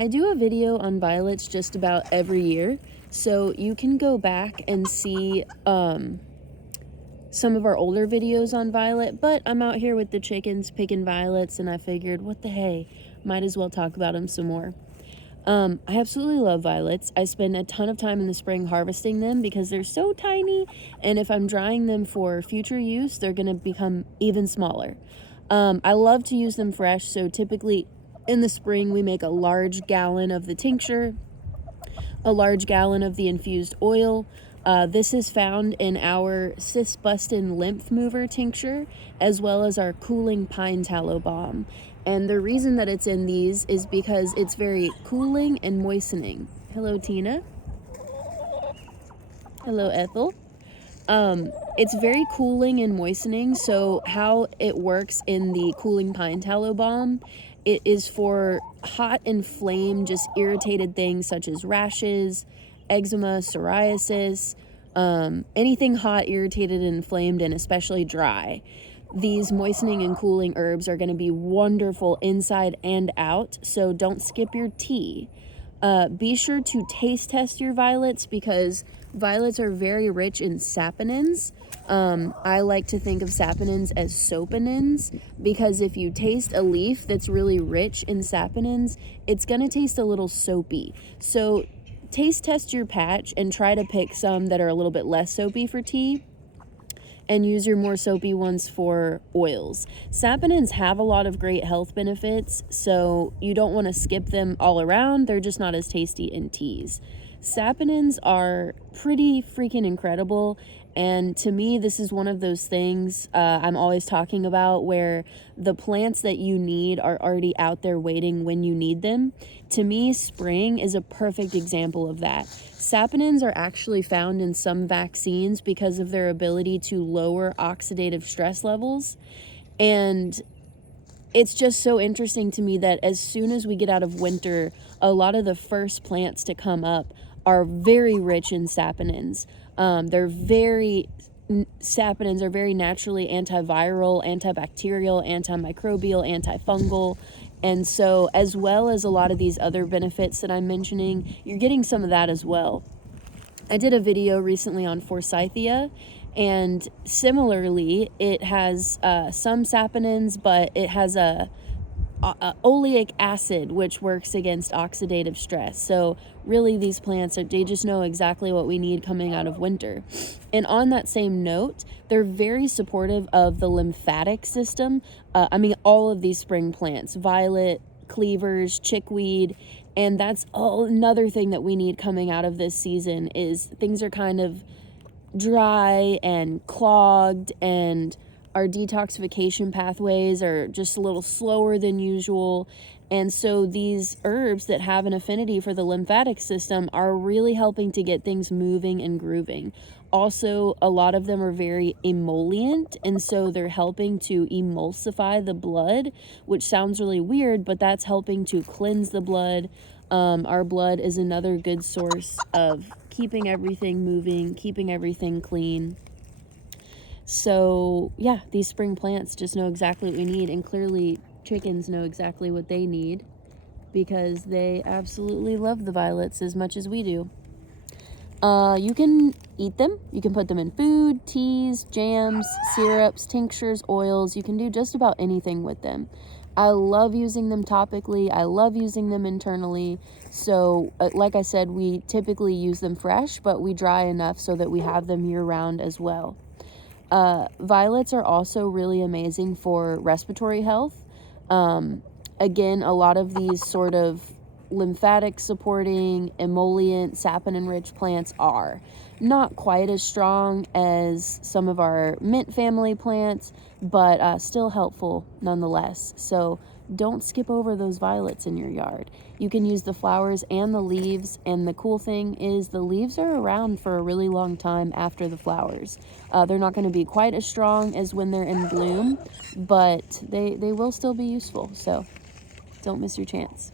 I do a video on violets just about every year, so you can go back and see some of our older videos on violet, but I'm out here with the chickens picking violets, and I figured, what the hey, might as well talk about them some more. I absolutely love violets. I spend a ton of time in the spring harvesting them because they're so tiny, and if I'm drying them for future use, they're going to become even smaller. I love to use them fresh, so typically in the spring we make a large gallon of the tincture, a large gallon of the infused oil. This is found in our cisbustin lymph mover tincture, as well as our cooling pine tallow balm. And the reason that it's in these is because it's very cooling and moistening. Hello, Tina. Hello, Ethel. It's very cooling and moistening, so how it works in the cooling pine tallow balm, it is for hot, inflamed, just irritated things such as rashes, eczema, psoriasis, anything hot, irritated, and inflamed, and especially dry. These moistening and cooling herbs are going to be wonderful inside and out, so don't skip your tea. Be sure to taste test your violets because violets are very rich in saponins. I like to think of saponins as soaponins because if you taste a leaf that's really rich in saponins, it's going to taste a little soapy. So taste test your patch and try to pick some that are a little bit less soapy for tea, and use your more soapy ones for oils. Saponins have a lot of great health benefits, so you don't want to skip them all around. They're just not as tasty in teas. Saponins are pretty freaking incredible, and to me, this is one of those things I'm always talking about where the plants that you need are already out there waiting when you need them. To me, spring is a perfect example of that. Saponins are actually found in some vaccines because of their ability to lower oxidative stress levels, and it's just so interesting to me that as soon as we get out of winter, a lot of the first plants to come up are very rich in saponins. Saponins are very naturally antiviral, antibacterial, antimicrobial, antifungal. And so, as well as a lot of these other benefits that I'm mentioning, you're getting some of that as well. I did a video recently on forsythia, and similarly, it has some saponins, but it has a oleic acid, which works against oxidative stress. So really, these plants they just know exactly what we need coming out of winter. And on that same note, they're very supportive of the lymphatic system. All of these spring plants, violet, cleavers, chickweed, and that's another thing that we need coming out of this season is things are kind of dry and clogged, and our detoxification pathways are just a little slower than usual. And so these herbs that have an affinity for the lymphatic system are really helping to get things moving and grooving. Also, a lot of them are very emollient, and so they're helping to emulsify the blood, which sounds really weird, but that's helping to cleanse the blood. Our blood is another good source of keeping everything moving, keeping everything clean. So yeah, these spring plants just know exactly what we need, and clearly chickens know exactly what they need because they absolutely love the violets as much as we do. You can eat them. You can put them in food, teas, jams, syrups, tinctures, oils. You can do just about anything with them. I love using them topically. I love using them internally. So like I said, we typically use them fresh, but we dry enough so that we have them year round as well. Violets are also really amazing for respiratory health. Again, a lot of these sort of lymphatic supporting, emollient, saponin-rich plants are not quite as strong as some of our mint family plants, but still helpful nonetheless. So don't skip over those violets in your yard. You can use the flowers and the leaves, and the cool thing is the leaves are around for a really long time after the flowers. They're not going to be quite as strong as when they're in bloom, but they will still be useful, so don't miss your chance.